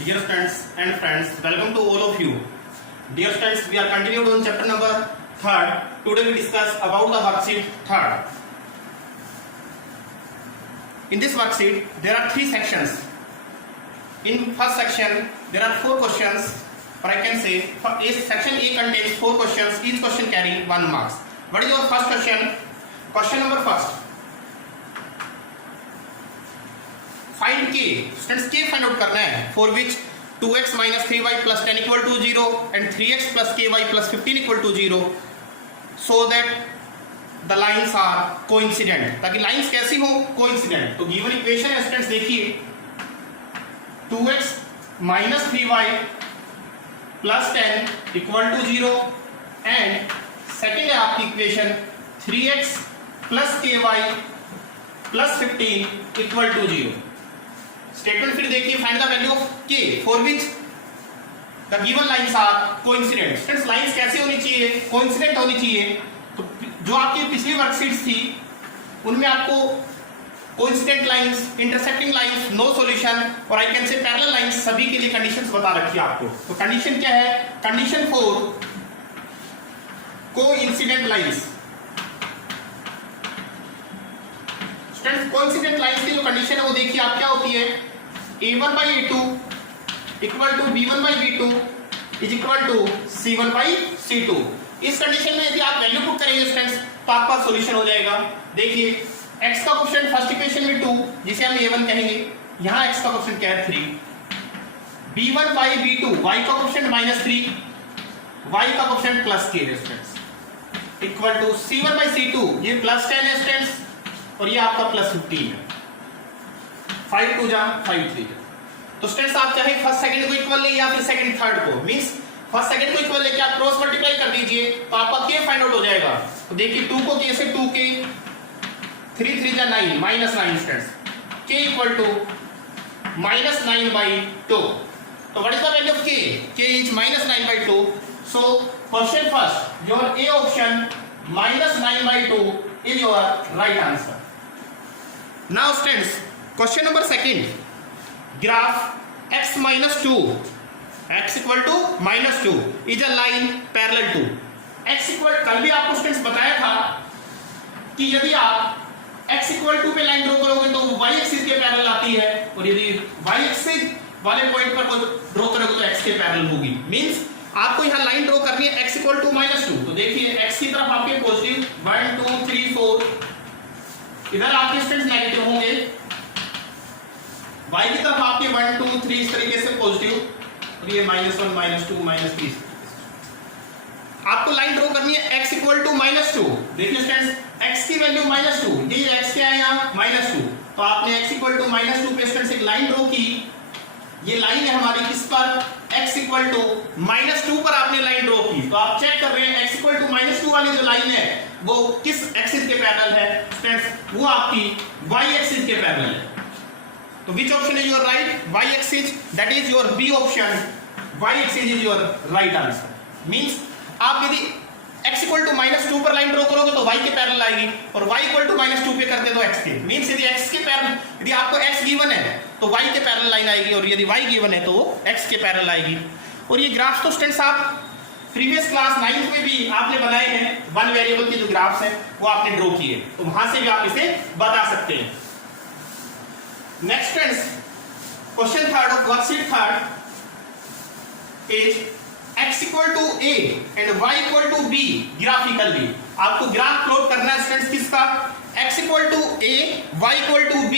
Dear students and friends, welcome to all of you. Dear students, we are continued on chapter number 3rd. Today we discuss about the worksheet 3rd. In this worksheet, there are 3 sections. In first section, there are 4 questions, or I can say section A contains 4 questions. Each question carry 1 marks. What is your first question? Question number first. Find K. Students, K find out करना है. For which 2x minus 3y plus 10 equal to 0 and 3x plus ky plus 15 equal to 0, so that the lines are coincident. ताकि lines कैसी हो? Coincident. तो given equation है students, देखिए 2x minus 3y plus 10 equal to 0 and second है आपकी equation 3x plus ky plus 15 equal to 0. Statement फिर देखिए, find the value of k for which the given lines are coincident. Students, lines कैसे होनी चाहिए? Coincident होनी चाहिए. तो जो आपकी पिछली वर्कशीट्स थी उनमें आपको coincident lines, intersecting lines, no solution और I can say parallel lines, सभी के लिए कंडीशंस बता रखी है आपको. तो कंडीशन क्या है? Condition for coincident lines. Students, coincident lines की जो कंडीशन है वो देखिए आप क्या होती है. a1 by a2 equal to b1 by b2 is equal to c1 by c2. इस कंडीशन में यदि आप वैल्यू पुट करेंगे स्टूडेंट्स तो आपका सॉल्यूशन हो जाएगा. देखिए x का कोएफिशिएंट फर्स्ट इक्वेशन में 2 जिसे हम a1 कहेंगे, यहां x का कोएफिशिएंट क्या है 3, b1 by b2 y का कोएफिशिएंट -3, y का कोएफिशिएंट +k है students, equal to c1 by c2 ये +10 है स्टूडेंट्स और ये आपका +15 है. 5 2 जा 5 3. तो स्टूडेंट्स, आप चाहे फर्स्ट सेकंड को इक्वल ले या फिर सेकंड थर्ड को, मींस फर्स्ट सेकंड को इक्वल लेके आप क्रॉस मल्टीप्लाई कर दीजिए तो आपका k फाइंड आउट हो जाएगा. तो देखिए 2 को k से 2k, 3 3 जा 9 -9 स्टूडेंट्स, k इक्वल टू -9/2. तो what is the value of k? k is -9/2. So question first, your a option -9/2 is your right answer. Now students, question number second, graph x minus 2, x equal to -2 is a line parallel to x equal. कल भी आपको students बताया था कि यदि आप x equal to पे line draw करोगे तो y एक्सिस के पैरेलल आती है और यदि y एक्सिस वाले पॉइंट पर ड्रॉ करोगे तो x के पैरेलल होगी. मींस आपको यहाँ लाइन ड्रॉ करनी है x equal to -2. तो देखिए x की तरफ आपके पॉजिटिव 1 2 3 4, इधर आपके स्टूडेंट्स नेगेटिव होंगे, y की तरफ आपके 1 2 3 इस तरीके से पॉजिटिव और ये -1 -2 -3. आपको लाइन ड्रॉ करनी है x इक्वल टू -2. देखिए स्टूडेंट्स, x की वैल्यू -2, ये x क्या है यहाँ -2. तो आपने x इक्वल टू -2 पे स्टूडेंट्स एक लाइन ड्रॉ की. ये लाइन है हमारी किस पर? x इक्वल टू -2 पर आपने लाइन ड्रॉ की. तो आप चेक कर रहे हैं x इक्वल टू -2 वाली जो लाइन है वो किस एक्सिस के पैरेलल है स्टूडेंट्स? वो आपकी y एक्सिस के पैरेलल है. तो which option is your right? y axis, that is your b option. y axis is your right answer. Means आप यदि x equal to -2 पर लाइन ड्रॉ करोगे तो y के पैरेलल आएगी और y equal to -2 पे करते तो x के. मींस यदि x के पैरेलल, यदि आपको x गिवन है तो y के पैरेलल लाइन आएगी और यदि y गिवन है तो वो x के पैरेलल आएगी. और ये ग्राफ्स तो स्टूडेंट्स आप प्रीवियस क्लास 9th में भी आपने बनाए हैं. वन वेरिएबल के जो ग्राफ्स हैं वो आपने ड्रॉ किए, तो वहां से भी आप इसे बता सकते हैं. Next friends, question third of worksheet third is x equal to a and y equal to b graphically. आपको ग्राफ प्लॉट करना है स्टूडेंट्स किसका? x equal to a, y equal to b.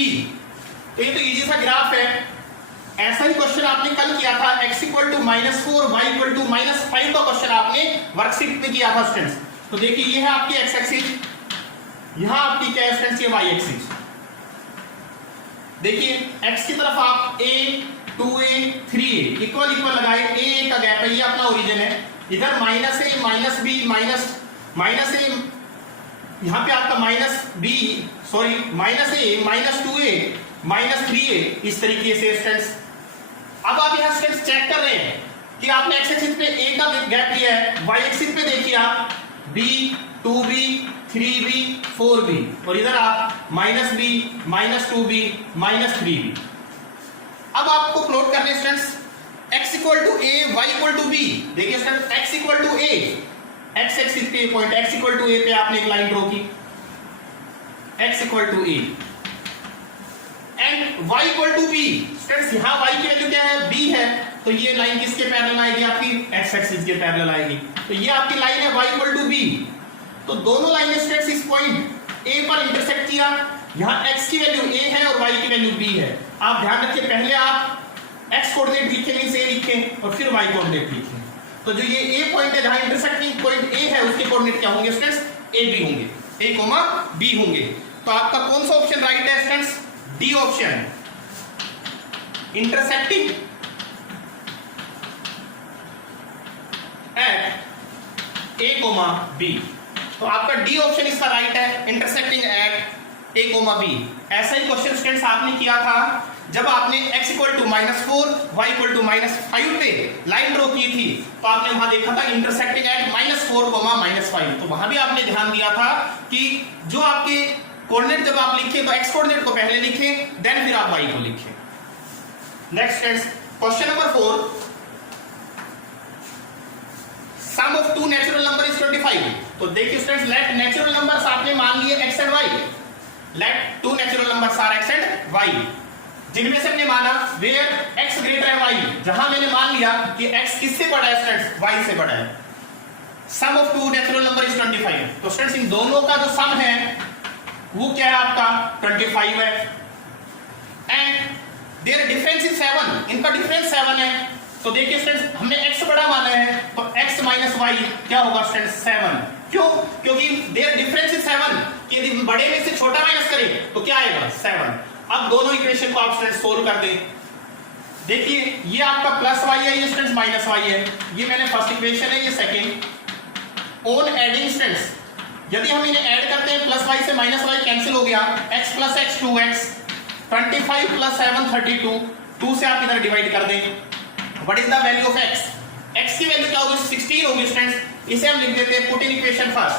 तो ये तो इजी सा ग्राफ है. ऐसा ही क्वेश्चन आपने कल किया था, x equal to -4, y equal to -5 का क्वेश्चन आपने वर्कशीट में किया था स्टूडेंट्स. तो देखिए ये है आपकी x एक्सिस, यहां आपकी क्या है स्टूडेंट्स? ये y एक्सिस. देखिए x की तरफ आप a 2a 3a इक्वल लगाए, a का गैप है, ये अपना ओरिजिन है. इधर -a -b -a, यहां पे आपका -b sorry -a -2a -3a इस तरीके से स्टूडेंट्स. अब आप यहां स्टूडेंट्स चेक कर रहे हैं कि आपने x एक्सिस पे a का गैप लिया है, y एक्सिस पे देखिए आप b 2b 3b 4b और इधर आप -b -2b -3b. अब आपको प्लॉट करने students x equal to a, y equal to b। देखिए students x equal to a, x axis पे point x equal to a पे आपने एक लाइन ड्रॉ की, x equal to a and y equal to b। Students यहां y की value क्या है, b है, तो ये लाइन किसके पैरेलल आएगी, आपकी x एक्सिस के पैरेलल आएगी, तो ये आपकी लाइन है y इक्वल टू b। तो दोनों लाइनें स्टूडेंट्स इस पॉइंट a पर इंटरसेक्ट किया, यहां x की वैल्यू a है और y की वैल्यू b है। आप ध्यान रखिए पहले आप x कोऑर्डिनेट लिखें, मींस a लिखें और फिर y कोऑर्डिनेट लिखें। तो जो ये a पॉइंट है, जहां इंटरसेक्टिंग पॉइंट a है, उसके कोऑर्डिनेट क्या होंगे स्टूडेंट्स, a b होंगे, a, b होंगे। तो आपका कौन सा ऑप्शन राइट है students, D option, intersecting at a, b। तो आपका डी ऑप्शन इसका राइट है, इंटरसेक्टिंग एट a, b। ऐसा ही क्वेश्चन स्टूडेंट्स आपने किया था जब आपने x equal to -4, y equal to -5 पे लाइन ड्रॉ की थी, तो आपने वहां देखा था इंटरसेक्टिंग एट -4, -5। तो वहां भी आपने ध्यान दिया था कि जो आपके कोऑर्डिनेट जब आप लिखें तो x कोऑर्डिनेट को पहले लिखें, देन फिर आप y को लिखें। Next students, question number 4, sum of two natural number is 25। तो देखिए स्टूडेंट्स, लेट नेचुरल नंबर्स आपने मान लिए x and y, let two natural numbers are x and y, जिनमें से हमने माना वेयर x ग्रेटर है y, जहां मैंने मान लिया कि x किससे बड़ा है स्टूडेंट्स, y से बड़ा है। Sum of two natural number is 25। तो स्टूडेंट्स इन दोनों का जो सम है वो क्या है आपका 25 है, एंड देयर डिफरेंस इज 7, इनका डिफरेंस 7 है। तो देखिए स्टूडेंट्स, हमने x बड़ा माना है तो x माइनस y क्या होगा स्टूडेंट्स, 7। क्यों, क्योंकि देयर डिफरेंस इज 7, कि यदि बड़े में से छोटा माइनस करें तो क्या आएगा 7। अब दोनों इक्वेशन को आप स्टूडेंट्स सोल्व कर दें। देखिए ये आपका प्लस y है, ये स्टूडेंट्स माइनस y है, ये मैंने फर्स्ट इक्वेशन है, ये सेकंड। ऑन एडिंग स्टूडेंट्स, यदि हम इन्हें ऐड करते हैं, प्लस y से माइनस y कैंसिल हो गया, x plus x 2x, 25 plus 7 32, 2 से आप इधर डिवाइड कर दें। What is the value of x, x की वैल्यू क्या होगी 16 होगी स्टूडेंट्स। इसे हम लिख देते हैं put in equation first,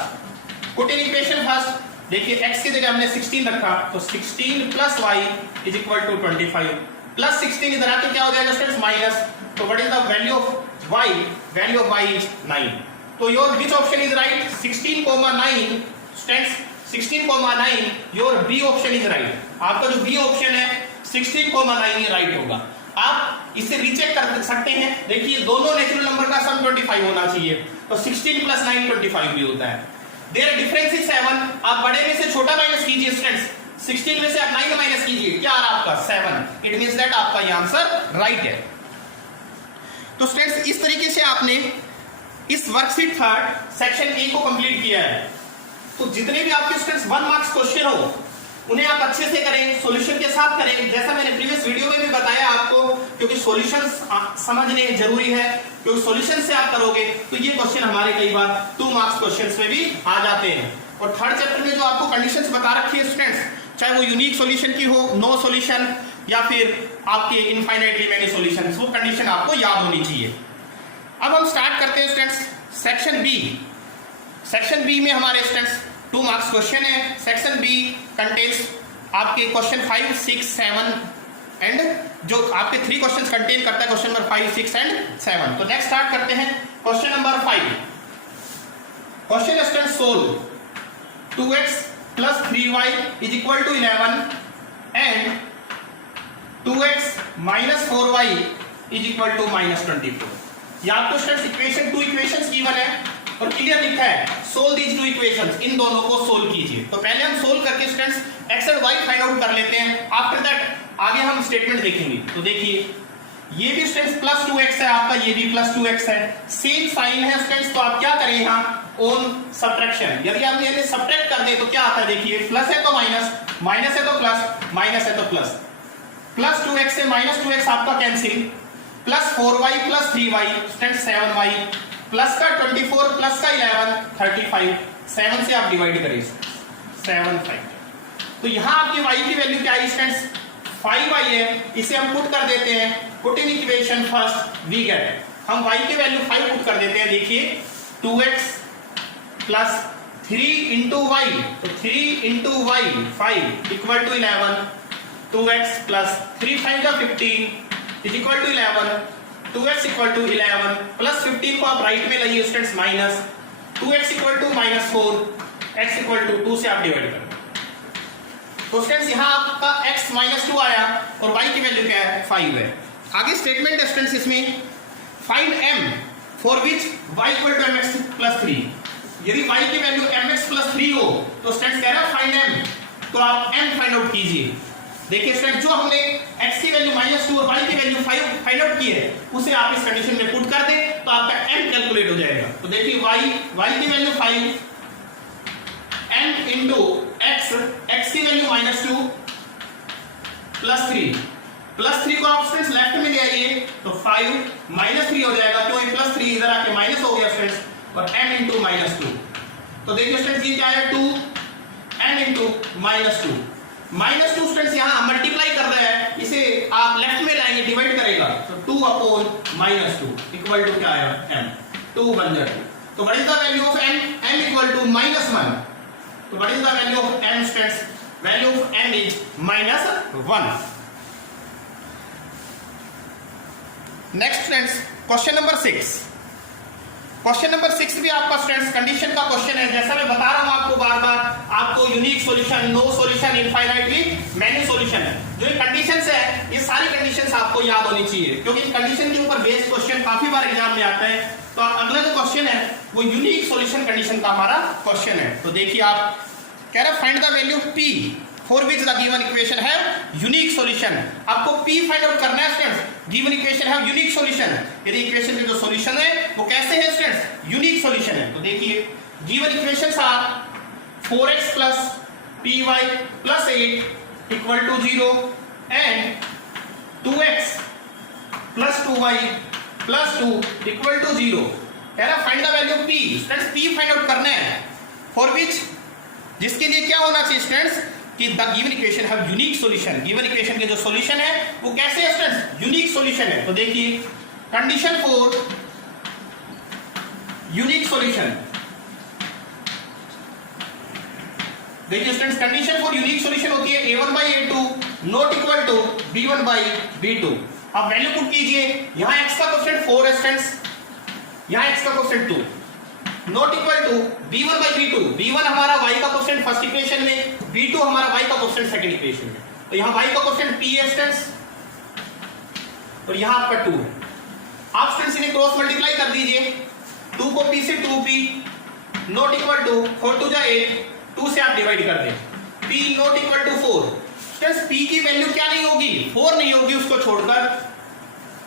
put in equation first. देखिए x की जगह हमने 16 रखा, तो 16 plus y is equal to 25, plus 16 इधर आके क्या हो जाएगा स्टूडेंट्स माइनस। तो what is the value of y, value of y is 9। तो your which option is right, 16,9 students, 16,9 your B option is right. आपका जो बी ऑप्शन है 16,9 ये राइट होगा। आप इसे रीचेक कर सकते हैं, देखिए दोनों नेचुरल नंबर का सम 25 होना चाहिए, तो 16 प्लस 9 25 भी होता है। देयर डिफरेंस इज 7, आप बड़े में से छोटा माइनस कीजिए स्टूडेंट्स, 16 में से आप 9 माइनस कीजिए, क्या आ रहा है आपका 7। इट मींस दैट आपका ये आंसर राइट है। तो स्टूडेंट्स इस तरीके से आपने इस वर्कशीट 3 सेक्शन ए को कंप्लीट किया है। तो जितने भी आपके स्टूडेंट्स 1 मार्क्स क्वेश्चन हो उन्हें आप अच्छे से करें, सॉल्यूशन के साथ करें, जैसा मैंने प्रीवियस वीडियो में भी बताया आपको, क्योंकि सॉल्यूशंस समझने जरूरी है, क्योंकि सॉल्यूशन से आप करोगे तो ये क्वेश्चन हमारे कई बार 2 मार्क्स क्वेश्चंस में भी आ जाते हैं। और थर्ड चैप्टर में जो आपको कंडीशंस बता रखी है स्टूडेंट्स, चाहे वो यूनिक सॉल्यूशन की हो, नो सॉल्यूशन, या फिर आपके इनफाइनाइटली मेनी सॉल्यूशंस, वो कंडीशन आपको याद होनी चाहिए। अब हम स्टार्ट करते हैं students section B. Section B में हमारे स्टूडेंट्स 2 मार्क्स क्वेश्चन है। सेक्शन बी कंटेन्स आपके क्वेश्चन 5, 6, 7 एंड जो आपके 3 क्वेश्चंस कंटेन करता है, क्वेश्चन नंबर 5, 6 एंड 7। तो नेक्स्ट स्टार्ट करते हैं question number 5। Question student solve 2x plus 3y is equal to 11 and 2x minus 4y is equal to minus 24। या आपको स्टूडेंट्स इक्वेशन 2 इक्वेशंस गिवन है और क्लियर लिखा है सोल्व दीज 2 इक्वेशंस, इन दोनों को सोल्व कीजिए। तो पहले हम सोल्व करके स्टूडेंट्स x और y फाइंड आउट कर लेते हैं, आफ्टर दैट आगे हम स्टेटमेंट देखेंगे। तो देखिए ये भी स्टूडेंट्स प्लस 2x है आपका, ये भी प्लस 2x है, सेम साइन है स्टूडेंट्स। तो आप क्या करें यहाँ ऑन सब्ट्रैक्शन, यदि आप ये सब्ट्रैक्ट कर दें तो क्या आता है, देखिए प्लस है तो माइनस, माइनस है तो प्लस, माइनस है तो प्लस, प्लस 2x से माइनस 2x आपका cancel, plus 4y plus 3y students 7y, plus का 24 प्लस का 11 35, 7 से आप डिवाइड करिए 7 5। तो यहाँ आपकी y की वैल्यू क्या है स्टूडेंट्स 5y है, इसे हम पुट कर देते हैं, put in equation first we get, हम y की वैल्यू 5 पुट कर देते हैं। देखिए 2x प्लस 3 इंटू वाई, तो 3 into y 5 equal to 11, 2x plus 3 5 का 15 is equal to 11, 2x equal to 11 plus 15 को आप राइट में लाइए students minus 2x equal to -4 x equal to 2 से आप डिवाइड करें तो स्टूडेंट्स यहाँ आपका x -2 आया और y की वैल्यू क्या है 5 है। आगे स्टेटमेंट है स्टूडेंट्स इसमें find m for which y equal to mx plus 3। यदि y की वैल्यू mx प्लस 3 हो तो स्टूडेंट्स कह रहा है फाइंड m, तो आप m फाइंड आउट कीजिए। देखिए स्टूडेंट जो हमने x की वैल्यू -2 और y की वैल्यू 5 फाइंड आउट की है उसे आप इस कंडीशन में पुट कर दें तो आपका m कैलकुलेट हो जाएगा। तो देखिए y की वैल्यू 5 m इंटू x की वैल्यू -2 प्लस 3 को आप स्टूडेंट्स लेफ्ट में ले आइए तो 5 -3 हो जाएगा, क्यों प्लस 3 इधर आके माइनस हो गया स्टूडेंट्स और m इंटू -2। तो देखिए स्टूडेंट्स ये क्या है 2 m इंटू -2 स्टूडेंट्स यहाँ मल्टीप्लाई कर रहा है, इसे आप लेफ्ट में लाएंगे डिवाइड करेगा तो 2 अपॉन -2 इक्वल टू क्या आएगा m, 2 बन जाएगा। तो what is the value of m equal to -1। तो what is the value of m students, value of m is -1। Next students question number 6। Question number 6 भी आपका स्टूडेंट्स कंडीशन का question है। जैसा मैं बता रहा हूं आपको बार बार, आपको unique solution, no solution, infinitely many solution है। जो ये कंडीशंस है ये सारी कंडीशंस आपको याद होनी चाहिए क्योंकि इस कंडीशन के ऊपर बेस्ड क्वेश्चन काफी बार एग्जाम में आता है। तो अगला जो क्वेश्चन है वो यूनिक सॉल्यूशन कंडीशन का हमारा क्वेश्चन है। तो देखिए आप कह रहे हैं find the value p for which the given equation है यूनिक सॉल्यूशन। आपको p फाइंड आउट करना है स्टूडेंट्स, गिवन इक्वेशन है यूनिक सॉल्यूशन। यदि इक्वेशन के जो सॉल्यूशन है वो कैसे है स्टूडेंट्स, यूनिक सॉल्यूशन है। तो देखिए given equations are 4x plus py plus 8 equal to 0 and 2x plus 2y plus 2 equal to 0। कह रहा find the value p। Students p find out करना है फॉर विच, जिसके लिए क्या होना चाहिए स्टूडेंट्स कि the given equation have unique solution. Given equation के जो सॉल्यूशन है वो कैसे है स्टूडेंट्स, यूनिक सॉल्यूशन है। तो देखिए कंडीशन फॉर यूनिक सॉल्यूशन, देखिए students condition for unique solution होती है a1/a2 not equal to b1/b2। अब वैल्यू पुट कीजिए, यहां x का कोएफिशिएंट 4 है स्टूडेंट्स, यहां x का coefficient 2 not equal to b1/b2। b1 हमारा y का कोएफिशिएंट फर्स्ट इक्वेशन में, b2 हमारा y का कोएफिशिएंट सेकंड इक्वेशन में। तो यहां y का कोएफिशिएंट p है स्टूडेंट्स और यहां आपका 2 है। आप स्टूडेंट्स इन्हें क्रॉस मल्टीप्लाई कर दीजिए, 2 को p से 2p नॉट इक्वल टू 4 2 जा 8, 2 से आप डिवाइड कर दें, p not equal to 4। Students p की वैल्यू क्या नहीं होगी, 4 नहीं होगी, उसको छोड़कर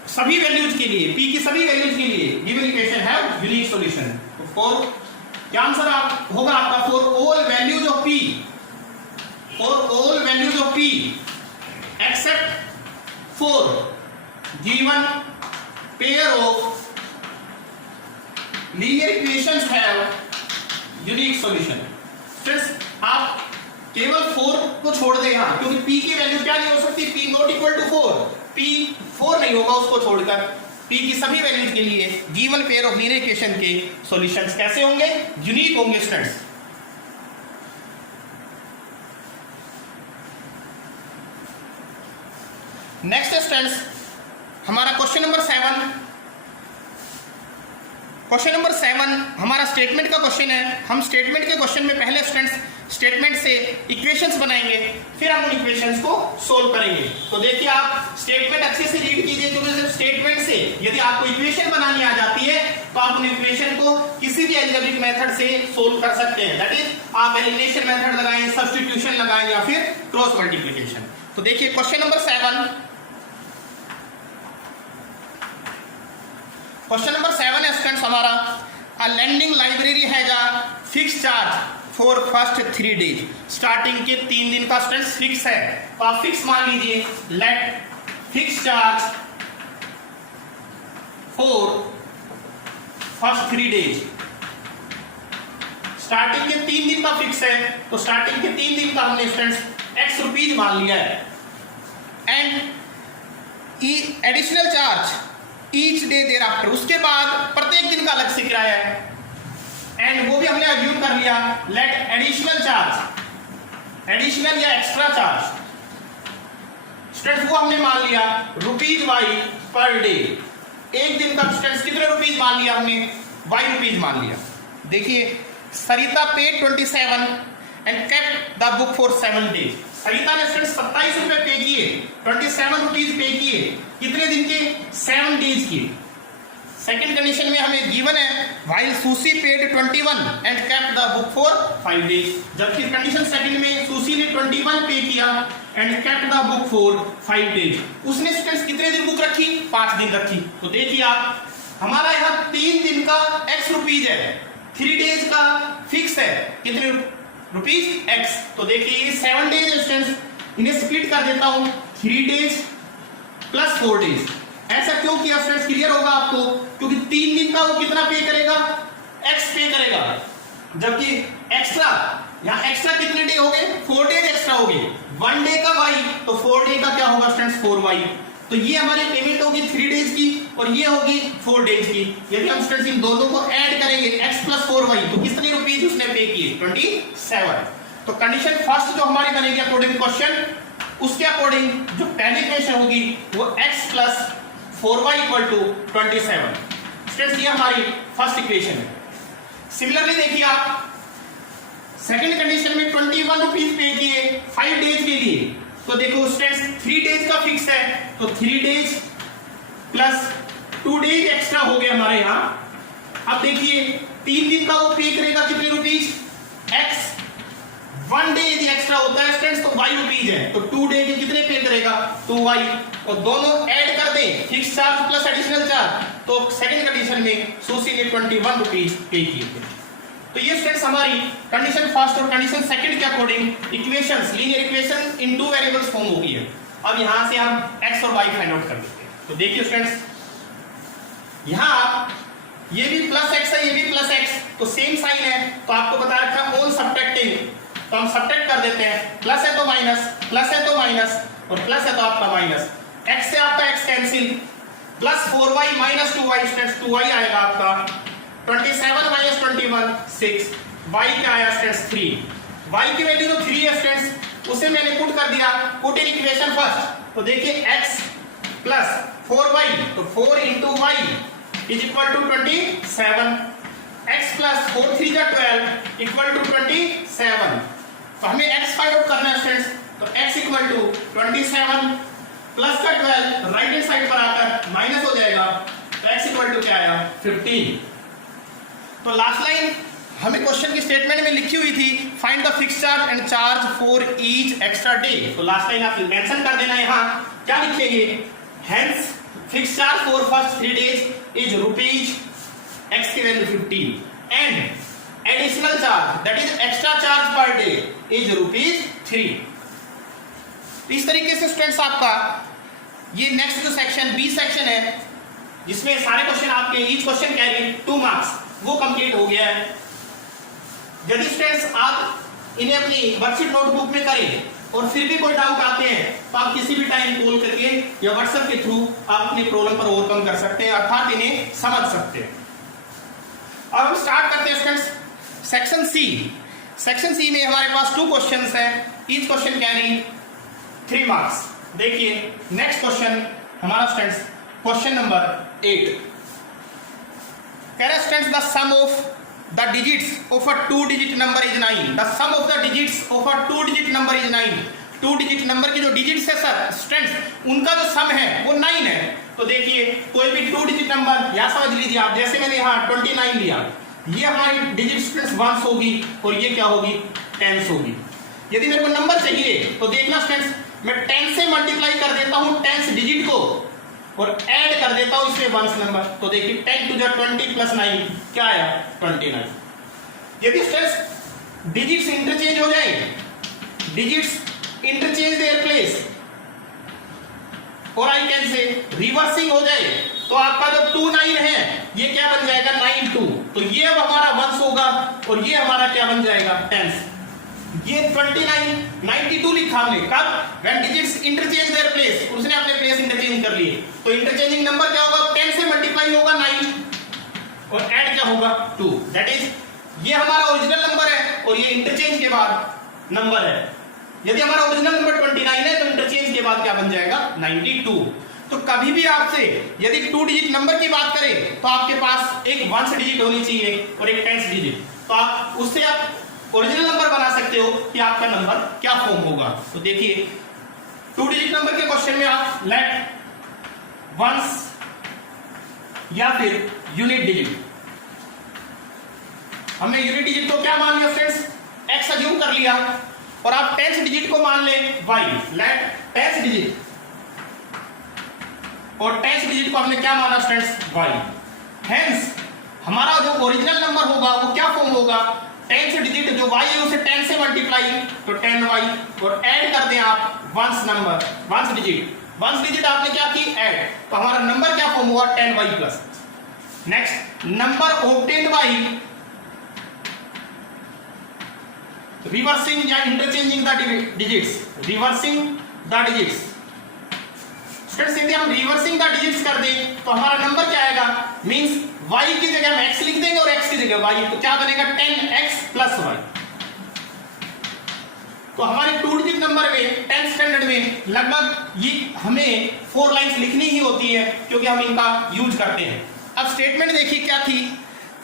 सभी वैल्यूज के लिए, p की सभी वैल्यूज के लिए गिवन इक्वेशन है यूनिक सॉल्यूशन। तो फॉर क्या आंसर आप होगा आपका, for all values of p, for all values of p except for given pair of linear equations have unique solution. Friends आप केवल 4 को छोड़ दें यहां, क्योंकि p की वैल्यू क्या नहीं हो सकती, p not equal to 4, p 4 नहीं होगा, उसको छोड़कर p की सभी वैल्यूज के लिए given pair of linear equation के सॉल्यूशंस कैसे होंगे, यूनिक होंगे स्टूडेंट्स। नेक्स्ट स्टूडेंट्स हमारा क्वेश्चन नंबर 7। क्वेश्चन नंबर 7 हमारा स्टेटमेंट का क्वेश्चन है। हम स्टेटमेंट के क्वेश्चन में पहले स्टूडेंट्स स्टेटमेंट से इक्वेशंस बनाएंगे, फिर हम उन इक्वेशंस को सोल्व करेंगे। तो देखिए आप स्टेटमेंट अच्छे से रीड कीजिए, क्योंकि सिर्फ स्टेटमेंट से यदि आपको इक्वेशन बनानी आ जाती है तो आप उन इक्वेशन को किसी भी अलजेब्रिक मेथड से सोल्व कर सकते हैं। दैट इज आप एलिमिनेशन मेथड लगाएं, सब्स्टिट्यूशन लगाएं या फिर क्रॉस मल्टीप्लिकेशन। तो देखिए क्वेश्चन नंबर 7, क्वेश्चन नंबर 7 है स्टूडेंट्स हमारा, a lending library has a fix charge for first 3 days. Starting के 3 दिन का स्टूडेंट्स फिक्स है, तो आप फिक्स मान लीजिए, let fix charge for first 3 days. Starting के 3 दिन का फिक्स है, तो स्टार्टिंग के 3 दिन का हमने स्टूडेंट्स x रुपीज मान लिया है, and additional charge each day thereafter, उसके बाद प्रत्येक दिन का अलग से किराया है, एंड वो भी हमने अज्यूम कर लिया, लेट एडिशनल चार्ज, एडिशनल या एक्स्ट्रा चार्ज स्टूडेंट्स वो हमने मान लिया ₹y पर डे। एक दिन का स्टूडेंट्स कितने रुपीज मान लिया हमने, वाई रुपीज मान लिया। देखिए Sarita paid 27 and kept the book for 7 days. Sarita ने स्टूडेंट्स 27 रुपए पे किए, 27 रुपीज पे किए, कितने दिन के, 7 डेज की। सेकंड कंडीशन में हमें गिवन है while sushi paid 21 and kept the book for 5 days, जबकि कंडीशन सेकंड में सुशी ने 21 पे किया and kept the book for 5 days. उसने स्टूडेंट्स कितने दिन बुक रखी, 5 दिन रखी। तो देखिए आप, हमारा यहाँ 3 दिन का x रुपीज है, 3 डेज का फिक्स है, कितने रुपीज x। तो देखिए ये 7 डेज स्टूडेंट्स, इन्हें स्प्लिट कर देता हूं, 3 डेज प्लस 4 डेज। ऐसा क्यों किया स्टूडेंट्स, क्लियर होगा आपको, क्योंकि 3 दिन का वो कितना पे करेगा, x पे करेगा, जबकि एक्स्ट्रा यहाँ एक्स्ट्रा कितने डे हो गए, 4 डेज एक्स्ट्रा हो गए, 1 डे का y, तो 4 डे का क्या होगा स्टूडेंट्स, 4y। तो ये हमारी पेमेंट होगी 3 डेज की और ये होगी 4 डेज की। यदि हम स्टूडेंट्स इन दोनों को ऐड करेंगे x प्लस 4y, तो कितने रुपीज उसने पे किए, 27। तो कंडीशन फर्स्ट जो हमारी बनेगी अकॉर्डिंग क्वेश्चन, उसके अकॉर्डिंग जो पहली इक्वेशन होगी वो x plus 4y equal to 27। Students ये हमारी फर्स्ट इक्वेशन है। सिमिलरली देखिए आप, सेकंड कंडीशन में 21 रुपीज पे किए 5 डेज के लिए, तो देखो स्टूडेंट्स 3 डेज का फिक्स है, तो 3 डेज प्लस 2 डेज एक्स्ट्रा हो गए हमारे यहाँ। अब देखिए 3 दिन का वो पे करेगा कितने रुपीज, x, 1 डे यदि एक्स्ट्रा होता है स्टूडेंट्स तो y रुपीज है, तो 2 डे के कितने पे करेगा, 2y, और दोनों ऐड कर दें, fix charge plus additional charge, तो सेकंड कंडीशन में सुशी ने 21 रुपीज पे किए थे। तो ये स्टूडेंट्स हमारी कंडीशन फर्स्ट और कंडीशन सेकंड के according equations, linear equation in 2 variables form हो गई है। अब यहां से हम x और y फाइंड आउट कर लेते हैं। तो देखिए स्टूडेंट्स, यहां ये भी प्लस x है, ये भी प्लस x, तो सेम साइन है, तो आपको बता रखा ऑन सब्ट्रैक्टिंग, तो हम सब्ट्रैक्ट कर देते हैं, प्लस है तो माइनस, प्लस है तो माइनस, और प्लस है तो आपका माइनस, x से आपका x cancel, plus 4y minus 2y, students 2y आएगा आपका, 27 माइनस 21 6, y क्या आया स्टूडेंट्स 3, y की वैल्यू तो 3 है स्टूडेंट्स, उसे मैंने पुट कर दिया, पुट इन इक्वेशन फर्स्ट। तो देखिए x प्लस 4y, तो 4 into y is equal to 27, x plus 4 3 जा 12 इक्वल टू 27। तो हमें x फाइंड आउट करना है स्टूडेंट्स, तो x इक्वल टू 27 प्लस का 12 राइट हैंड साइड पर आकर माइनस हो जाएगा, तो x इक्वल टू क्या आया 15। तो लास्ट लाइन हमें क्वेश्चन की स्टेटमेंट में लिखी हुई थी, find the fix charge and charge for each extra day. तो लास्ट लाइन आप मेंशन कर देना, यहाँ क्या लिखेंगे, hence fix charge for first 3 days is rupees, x की value 15 and additional charge that is extra charge per day is rupees 3। इस तरीके से स्टूडेंट्स आपका ये नेक्स्ट जो सेक्शन बी सेक्शन है, जिसमें सारे क्वेश्चन आपके ईच क्वेश्चन कैरी 2 मार्क्स, वो कंप्लीट हो गया है। यदि स्टूडेंट्स आप इन्हें अपनी वर्कशीट नोटबुक में करें और फिर भी कोई डाउट आते हैं, तो आप किसी भी टाइम कॉल करके या व्हाट्सएप के थ्रू आप अपनी प्रॉब्लम पर ओवरकम कर सकते हैं, अर्थात इन्हें समझ सकते हैं। अब हम स्टार्ट करते हैं students section C. Section C में हमारे पास 2 क्वेश्चंस हैं, ईच क्वेश्चन कैरी 3 मार्क्स। देखिए नेक्स्ट क्वेश्चन हमारा स्टूडेंट्स क्वेश्चन नंबर 8 कह रहा है students the sum of the digits of a 2-digit number is 9। the sum of the digits of a 2-digit number is 9। 2-digit number की जो digits है sir students, उनका जो sum है वो 9 है। तो देखिए कोई भी 2-digit नंबर या समझ लीजिए आप, जैसे मैंने यहाँ 29 लिया, ये हमारी डिजिट स्टूडेंट्स 1 होगी और ये क्या होगी 10 होगी। यदि मेरे को नंबर चाहिए तो देखना स्टूडेंट्स, मैं 10 से मल्टीप्लाई कर देता हूँ 10 डिजिट को और ऐड कर देता हूं इसमें 1 नंबर, तो देखिए 10 टू 20 प्लस 9 क्या आया 29। यदि स्टूडेंट्स डिजिट्स इंटरचेंज हो जाए, डिजिट्स इंटरचेंज देयर प्लेस, और आई कैन से रिवर्सिंग हो जाए, तो आपका जो 29 है ये क्या बन जाएगा 92। तो ये अब हमारा 1 होगा और ये हमारा क्या बन जाएगा 10। ये 29 92 लिखा हमने, कब, when digits interchange their place, उसने अपने प्लेस इंटरचेंज कर लिए। तो इंटरचेंजिंग नंबर क्या होगा 10 से मल्टीप्लाई होगा 9 और ऐड क्या होगा 2, दैट इज ये हमारा ओरिजिनल नंबर है और ये इंटरचेंज के बाद नंबर है। यदि हमारा ओरिजिनल नंबर 29 है तो इंटरचेंज के बाद क्या बन जाएगा 92। तो कभी भी आपसे यदि 2 डिजिट नंबर की बात करें तो आपके पास एक 1 डिजिट होनी चाहिए और एक 10 डिजिट, तो आप उससे आप ओरिजिनल नंबर बना सकते हो कि आपका नंबर क्या फॉर्म होगा। तो देखिए 2 डिजिट नंबर के क्वेश्चन में आप लेट वंस या फिर यूनिट डिजिट, हमने यूनिट डिजिट को क्या मान लिया फ्रेंड्स, x अज्यूम कर लिया, और आप 10th डिजिट को मान ले y, लेट 10th डिजिट, और 10th डिजिट को हमने क्या माना फ्रेंड्स y। हेंस हमारा जो ओरिजिनल नंबर होगा वो क्या फॉर्म होगा, 10th डिजिट जो y है उसे 10 से मल्टीप्लाई तो 10y, और ऐड कर दें आप वंस नंबर, वंस डिजिट आपने क्या की ऐड, तो हमारा नंबर क्या फॉर्म हुआ 10y plus. Next number obtained by reversing या interchanging the digits, reversing the digits. Students यदि हम रिवर्सिंग द डिजिट्स कर दें तो हमारा नंबर क्या आएगा, मींस y की जगह हम x लिख देंगे और x की जगह y, तो क्या बनेगा 10x प्लस y। तो हमारे 2 डिजिट नंबर में 10th स्टैंडर्ड में लगभग ये हमें 4 लाइंस लिखनी ही होती है क्योंकि हम इनका यूज करते हैं। अब स्टेटमेंट देखिए क्या थी,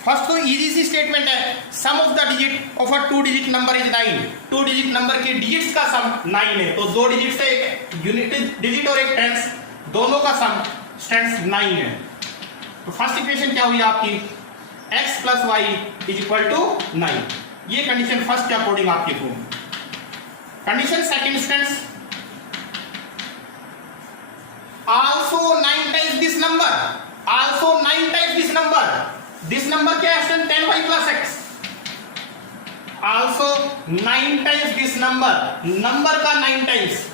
फर्स्ट तो इजी सी स्टेटमेंट है, sum of the digit of a 2 digit number is 9। 2 digit number के डिजिट्स का सम 9 है, तो 2 डिजिट से एक यूनिट डिजिट और एक टेंस दोनों का सम स्टैंड्स 9 है। तो फर्स्ट इक्वेशन क्या हुई आपकी, x plus Y is equal to 9, ये कंडीशन फर्स्ट के अकॉर्डिंग आपकी form. Condition second students, also 9 times this number, also 9 times this number, this number क्या है स्टूडेंट 10y प्लस x, आल्सो 9 टाइम्स दिस नंबर, नंबर का 9 times,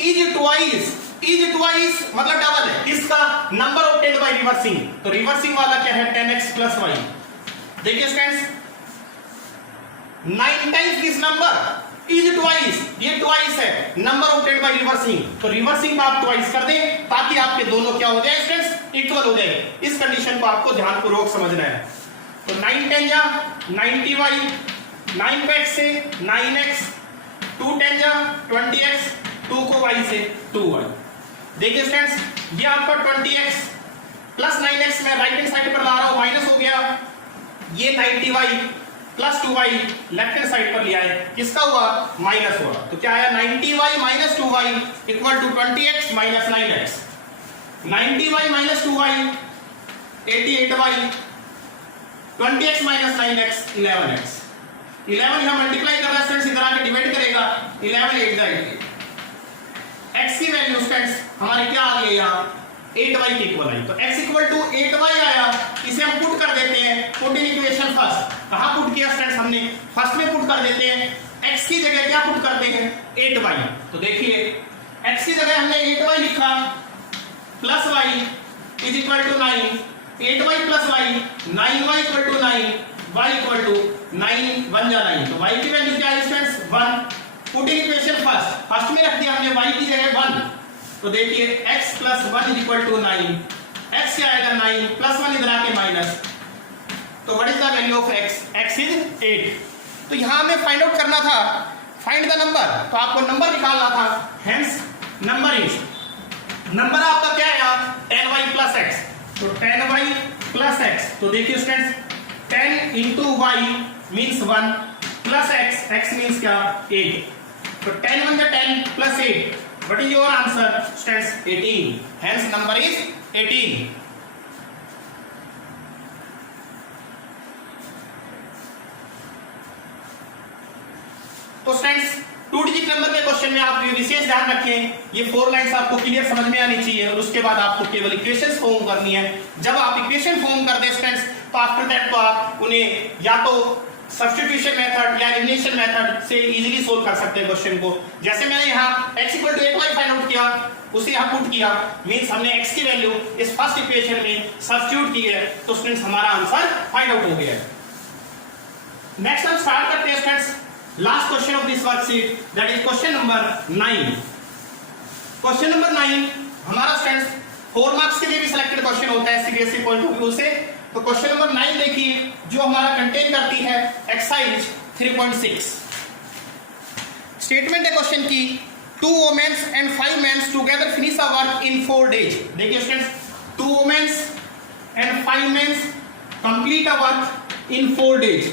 is twice, is twice मतलब double है, किसका, number obtained by reversing, तो reversing वाला क्या है 10x प्लस y। देखिए students 9 times this number is twice, ये ट्वाइस है, नंबर ऑब्टेन्ड बाय रिवर्सिंग, तो रिवर्सिंग का आप ट्वाइस कर दें ताकि आपके दोनों क्या हो जाए स्टूडेंट्स, इक्वल हो जाए। इस कंडीशन को आपको ध्यानपूर्वक समझना है। तो 9 10 जा 90y, 9 को x से 9x, 2 10 जा 20x, 2 को y से 2y। देखिए स्टूडेंट्स ये आपका 20x प्लस 9x मैं राइट हैंड साइड पर ला रहा हूं, माइनस हो गया, ये 90y plus 2y left hand side पर लिया है, किसका हुआ माइनस हुआ, तो क्या आया 90y minus 2y equal to 20x minus 9x, 90y minus 2y 88y, 20x minus 9x 11x, 11 यहां मल्टीप्लाई कर रहा है स्टूडेंट्स, इधर आके डिवाइड करेगा, 11 8 जाएगी, x की वैल्यू स्टूडेंट्स हमारी क्या आ गई यहाँ 8y के इक्वल आई, तो x इक्वल टू 8y आया, इसे हम पुट कर देते हैं, पुट इन इक्वेशन फर्स्ट, कहां पुट किया स्टूडेंट्स हमने फर्स्ट में पुट कर देते हैं, x की जगह क्या पुट करते हैं 8y, तो देखिए x की जगह हमने 8y लिखा plus y is equal to 9, 8y plus y 9y equal to 9, y equal to 9 1 जा 9, तो y की वैल्यू क्या है students 1, put in equation first में रख दिया हमने y की जगह 1, तो देखिए x plus 1 is equal to 9, x क्या आएगा 9 प्लस 1 इधर आके माइनस, तो what is the value of x, x is 8। तो यहां हमें फाइंड आउट करना था, फाइंड द नंबर, तो आपको नंबर निकालना था, हेंस नंबर इज, नंबर आपका क्या है 10y प्लस x, तो 10y प्लस x, तो देखिए students 10 into y means 1 plus x, x means क्या 8, तो 10 1 10 plus 8, what is your answer students 18, hence number is 18। तो स्टूडेंट्स 2 डिजिट नंबर के क्वेश्चन में आप ये विशेष ध्यान रखें, ये 4 लाइंस आपको क्लियर समझ में आनी चाहिए और उसके बाद आपको केवल इक्वेशंस फॉर्म करनी है। जब आप इक्वेशन फॉर्म कर दें स्टूडेंट्स तो आफ्टर दैट तो आप उन्हें या तो सब्स्टिट्यूशन मेथड या एलिमिनेशन मेथड से इजीली सोल्व कर सकते हैं क्वेश्चन को। जैसे मैंने यहाँ x equal to 8y find out किया, उसे यहाँ पुट किया, मींस हमने x की वैल्यू इस फर्स्ट इक्वेशन में सब्स्टिट्यूट की है, तो स्टूडेंट्स हमारा आंसर फाइंड आउट हो गया है। नेक्स्ट हम स्टार्ट करते हैं students last question of this worksheet, that is question number 9। Question number 9 हमारा स्टूडेंट्स 4 मार्क्स के लिए भी सिलेक्टेड क्वेश्चन होता है सीबीएसई पॉइंट ऑफ व्यू से। तो क्वेश्चन नंबर 9 देखिए जो हमारा कंटेन करती है एक्सरसाइज 3.6। स्टेटमेंट है क्वेश्चन की, 2 women and 5 men together finish a work in 4 days. देखिए students, 2 women and 5 men complete a work in 4 days.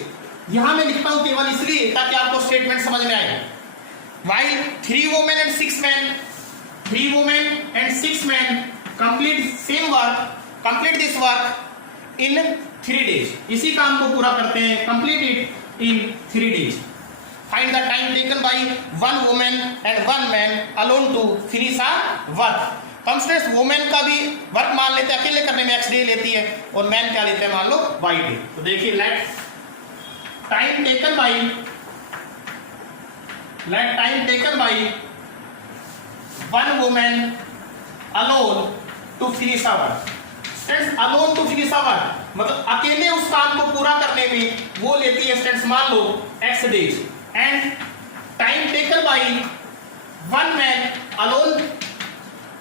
यहां मैं लिखता हूं केवल इसलिए ताकि आपको स्टेटमेंट समझ में आए. While 3 women and 6 men, 3 women and 6 men complete this work in 3 days. इसी काम को पूरा करते हैं, complete it in 3 days. Find the time taken by 1 woman and 1 man alone to finish a work. हम स्टूडेंट्स वुमेन का भी work मान लेते हैं, अकेले करने में x डे लेती है, और मैन क्या लेते हैं, मान लो y डे. तो देखिए let time taken by 1 woman alone to finish a work. Students alone to finish a work मतलब अकेले उस काम को पूरा करने में वो लेती है स्टूडेंट्स मान लो x days. And time taken by 1 man alone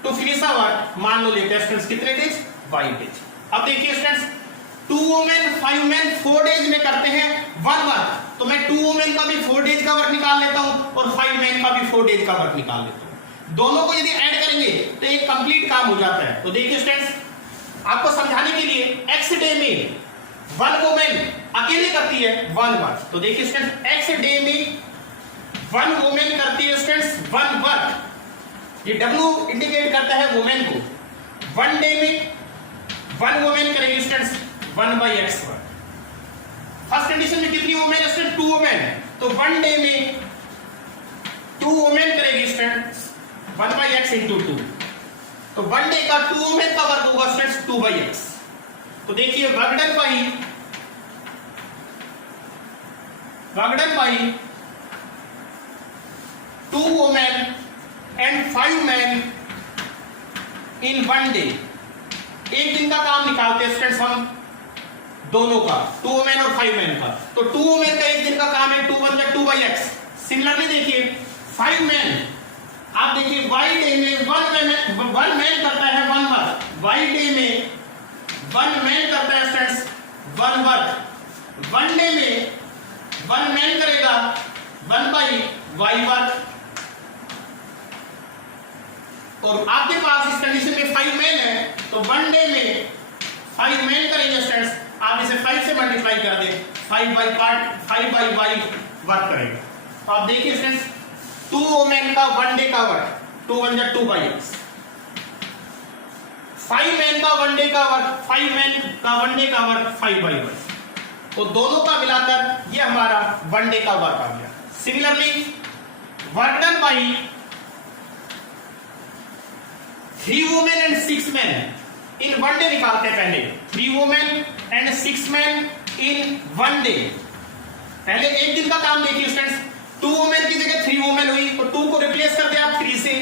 to finish a work मान लो लेते हैं स्टूडेंट्स कितने डेज, 5 डेज. अब देखिए स्टूडेंट्स 2 women 5 men 4 डेज में करते हैं 1 वर्क, तो मैं 2 women का भी 4 डेज का वर्क निकाल लेता हूं और 5 men का भी 4 डेज का वर्क निकाल लेता हूं. दोनों को यदि ऐड करेंगे तो एक कंप्लीट काम हो जाता है. तो देखिए स्टूडेंट्स आपको समझाने के लिए x डे में 1 woman अकेले करती है 1 वर्क. तो देखिए स्टूडेंट्स x डे में 1 woman करती है स्टूडेंट्स 1 वर्क. ये W इंडिकेट करता है वुमेन को. 1 डे में 1 woman करेगी students 1/x work. First condition में कितनी वुमेन है स्टूडेंट, 2 women. तो 1 डे में 2 women करेगी स्टूडेंट्स 1/x into 2. तो 1 डे का 2 women का वर्क होगा स्टूडेंट्स 2/x. तो देखिए work done by 2 women and 5 men in 1 day. एक दिन का काम निकालते हैं स्टूडेंट्स हम दोनों का, 2 women और 5 men का. तो 2 women का एक दिन का काम है 2 1 2/x. सिमिलरली देखिए 5 men, आप देखिए y डे में 1 man करता है 1 वर्क. y डे में 1 man करता है स्टूडेंट्स 1 वर्क. 1 डे में 1 man करेगा 1/y वर्क. और आपके पास इस कंडीशन में 5 men है, तो 1 डे में 5 men करेंगे स्टूडेंट्स. आप इसे 5 से मल्टीप्लाई कर दें, 5/y वर्क करेगा. तो आप देखिए स्टूडेंट्स 2 women का 1 डे का वर्क 2 1 2/x. 5 men का 1 डे का वर्क 5 men का 1 डे का वर्क 5/y. तो दोनों का मिलाकर ये हमारा 1 डे का वर्क आ गया. Similarly work done by 3 women and 6 men in 1 day निकालते हैं पहले. 3 women and 6 men in 1 day. पहले एक दिन का काम देखिए स्टूडेंट्स, 2 women की जगह 3 women हुई, तो 2 को रिप्लेस कर दिया आप 3 से.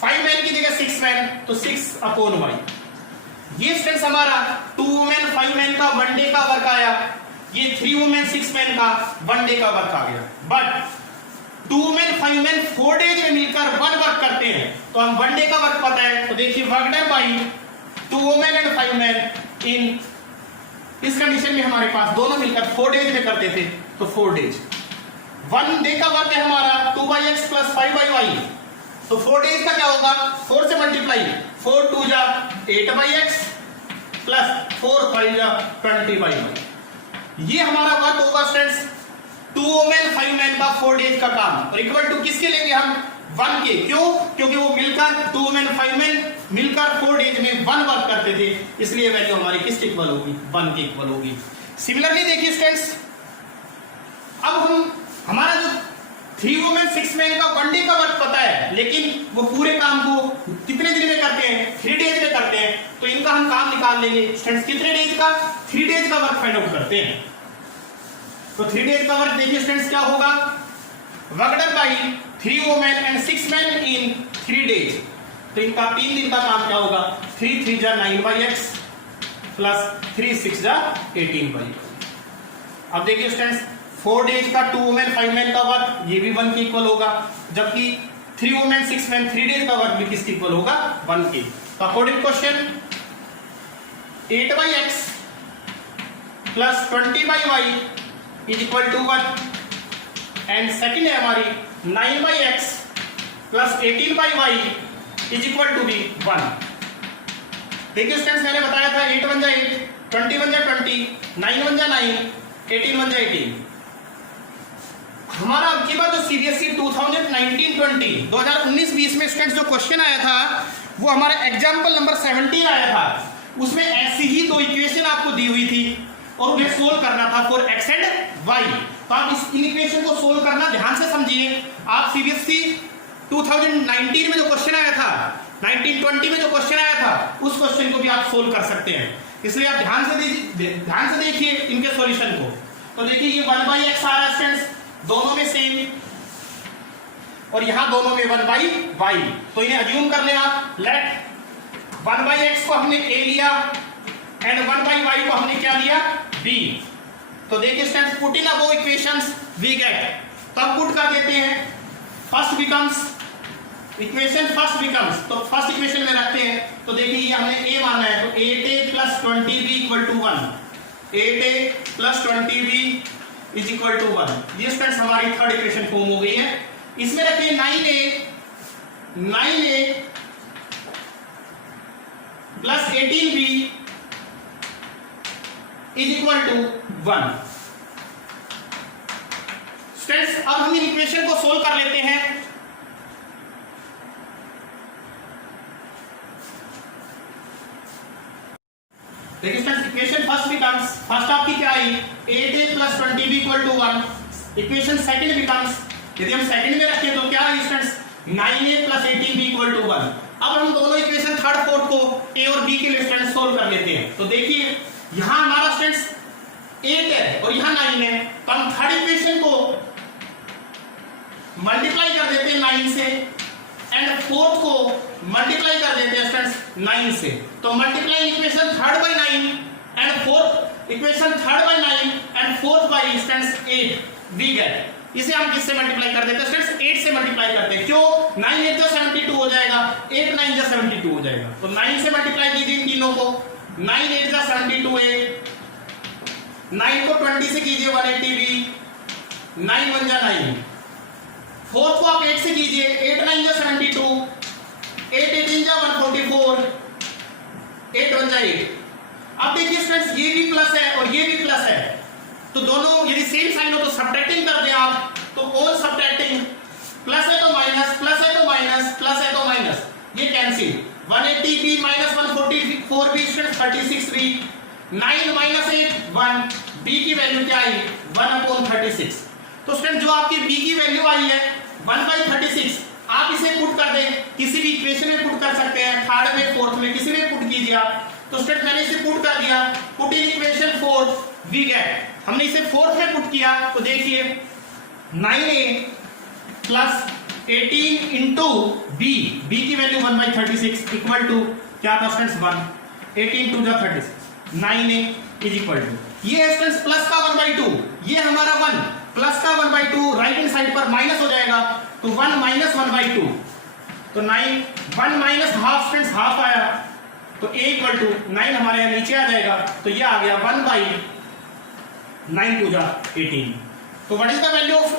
5 men की जगह 6 men, तो 6/y. ये स्टूडेंट्स हमारा 2 women 5 men का 1 डे का वर्क आया. ये 3 women 6 men का 1 डे का वर्क आ गया. बट 2 women 5 men 4 डेज में मिलकर 1 वर्क करते हैं, तो हम 1 डे का वर्क पता है. तो देखिए work done by 2 women and 5 men इन इस कंडीशन में हमारे पास दोनों मिलकर 4 डेज में करते थे, तो 4 डेज. 1 डे का वर्क है हमारा 2/x + 5/y. तो 4 डेज का क्या होगा, 4 से मल्टीप्लाई, 4 2 8/x + 4 5 20/y. ये हमारा वर्क होगा स्टूडेंट्स 2 women 5 men का 4 डेज का काम. और इक्वल टू किसके लेंगे हम, 1 के. क्यों, क्योंकि वो मिलकर 2 women 5 men मिलकर 4 डेज में 1 वर्क करते थे, इसलिए वैल्यू हमारी किसके इक्वल होगी, 1 के इक्वल होगी. सिमिलरली देखिए स्टूडेंट्स अब हमारा जो 3 women 6 men का 1 डे का वर्क पता है, लेकिन वो पूरे काम को कितने दिन में करते हैं, 3 डेज में करते हैं. तो इनका हम काम निकाल लेंगे स्टूडेंट्स कितने डेज का, 3 डेज का वर्क फाइंड आउट करते हैं. तो 3 डेज का वर्क देखिए स्टूडेंट्स क्या होगा, work done by 3 women and 6 men in 3 days. तो इनका 3 दिन का काम क्या होगा, 3 3 9/x + 3 6 18/y. अब देखिए स्टूडेंट्स 4 डेज का 2 women 5 men का वर्क ये भी 1 के इक्वल होगा, जबकि 3 women 6 men 3 डेज का वर्क भी किसके इक्वल होगा, 1 के. तो according question 8/x + 20/y = 1 and second है हमारी 9/x plus 18/y is equal to be 1। देखिए स्टूडेंट्स, मैंने बताया था 8 1 जा 8, 20 1 जा 20, 9 1 जा 9, 18 1 जा 18। हमारा अब की बात जो सीबीएसई 2019-20 2019-20 में स्टूडेंट्स जो क्वेश्चन आया था वो हमारा एग्जाम्पल नंबर 17 आया था। उसमें ऐसी ही दो इक्वेशन आपको दी हुई थी और उन्हें सोल्व करना था फॉर एक्स एंड वाई। तो आप इस इक्वेशन को सोल्व करना ध्यान से समझिए। आप सीबीएसई 2019 में जो क्वेश्चन आया था, 1920 में जो क्वेश्चन आया था, उस क्वेश्चन को भी आप सोल्व कर सकते हैं। इसलिए आप ध्यान से देखिए इनके सॉल्यूशन को। तो देखिए ये 1/x आ रहा है स्टूडेंट्स, दोनों में सेम, और यहां दोनों में 1/y। तो इन्हें अज्यूम कर ले आप। लेट 1/x को हमने a लिया एंड 1/y को हमने क्या लिया, b। तो देखिए students, put in above equations we get. तो अब पुट कर देते हैं। फर्स्ट बिकम्स तो फर्स्ट इक्वेशन में रखते हैं। तो देखिए ये हमने a माना है, तो 8a + 20b = 1, 8a + 20b = 1। ये स्टूडेंट्स हमारी थर्ड इक्वेशन फॉर्म हो गई है। इसमें रखिए 9a + 18b = 1। स्टूडेंट्स, अब हम इन इक्वेशन को सोल्व कर लेते हैं। देखिए स्टूडेंट्स, इक्वेशन फर्स्ट आपकी क्या आई, 8a + 20b = 1। Equation second becomes, यदि हम सेकंड में रखें तो क्या है स्टूडेंट्स, 9a + 18b = 1। अब हम दोनों इक्वेशन थर्ड फोर्थ को a और b के लिए स्टूडेंट्स सोल्व कर लेते हैं। तो देखिए यहां हमारा स्टूडेंट्स 8 है और यहां 9 है, तो हम थर्ड इक्वेशन को मल्टीप्लाई कर देते हैं 9 से एंड फोर्थ को मल्टीप्लाई कर देते हैं स्टूडेंट्स 9 से। तो multiply equation 3/9 and fourth equation 3/9 and fourth by students 8 we get. इसे हम किससे मल्टीप्लाई कर देते हैं स्टूडेंट्स, 8 से मल्टीप्लाई करते हैं। क्यों, 9 8 जा 72 हो जाएगा, 8 9 जा 72 हो जाएगा। तो 9 से मल्टीप्लाई कीजिए इन तीनों को, 9 8 जा 72 है, 9 को 20 से कीजिए 180b, 9 1 जा 9। फोर्थ को आप 8 से कीजिए, 8 9 जा 72, 8 18 जा 144, 8 1 जा 8। अब देखिए स्टूडेंट्स, ये भी प्लस है और ये भी प्लस है, तो दोनों यदि सेम साइन हो तो सब्ट्रैक्टिंग कर दें आप। तो ऑल सब्ट्रैक्टिंग, प्लस है तो माइनस, प्लस है तो माइनस, प्लस है तो माइनस, ये cancel. 180b - 144b students 36b, 9 - 8 1, b की वैल्यू क्या आई, 1/36। तो स्टूडेंट जो आपकी b की वैल्यू आई है 1/36, आप इसे पुट कर दें, किसी भी इक्वेशन में पुट कर सकते हैं, थर्ड में फोर्थ में किसी में पुट कीजिए आप। तो स्टूडेंट मैंने इसे पुट कर दिया, put in equation fourth we get. हमने इसे फोर्थ में पुट किया तो देखिए 9a + 18 इंटू b की वैल्यू 1/36 = क्या था स्टूडेंट्स 1, 18 2 जा 36, 9a = ये है स्टूडेंट्स प्लस का 1/2, ये हमारा 1 प्लस का 1/2 राइट हैंड साइड पर माइनस हो जाएगा, तो 1 - 1/2, तो 9 1 माइनस हाफ स्टूडेंट्स हाफ आया, तो a = 9 हमारे यहाँ नीचे आ जाएगा। तो ये आ गया 1/9 2 जा 18। तो what is the value of a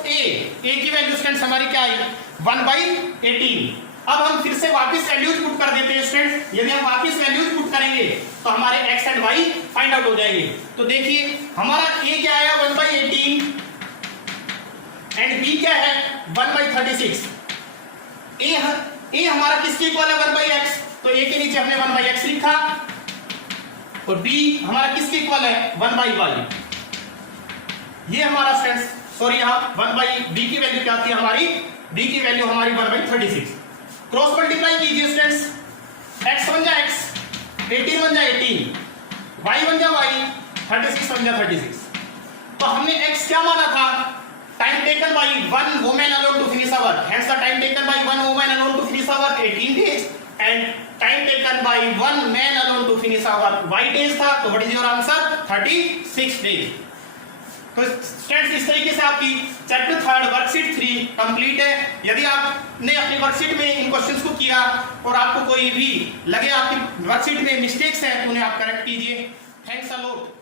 की वैल्यू स्टूडेंट्स हमारी क्या आई, 1/18। अब हम फिर से वापस वैल्यूज पुट कर देते हैं स्टूडेंट्स। यदि हम वापस वैल्यूज पुट करेंगे तो हमारे x and y find out हो जाएंगे। तो देखिए हमारा a क्या आया 1/18 एंड b क्या है 1/36। a हमारा किसके इक्वल है 1/x, तो a के नीचे हमने 1/x लिखा, और b हमारा किसके इक्वल है 1/y। ये हमारा स्टूडेंट्स सॉरी यहाँ 1/b की वैल्यू क्या थी हमारी, b की वैल्यू हमारी 1/36। क्रॉस मल्टीप्लाई कीजिए स्टूडेंट्स, x 1 जा x, 18 1 जा 18, y 1 जा y, 36 1 जा 36। तो हमने x क्या माना था, time taken by 1 woman alone to finish a work, hence the time taken by 1 woman alone to finish a work 18 days and time taken by 1 man alone to finish a work y days था। तो what is your answer 36 days। तो students इस तरीके से आपकी chapter 3 worksheet 3 complete है। यदि आपने अपनी वर्कशीट में इन क्वेश्चंस को किया और आपको कोई भी लगे आपकी वर्कशीट में मिस्टेक्स हैं तो उन्हें आप करेक्ट कीजिए। Thanks a lot.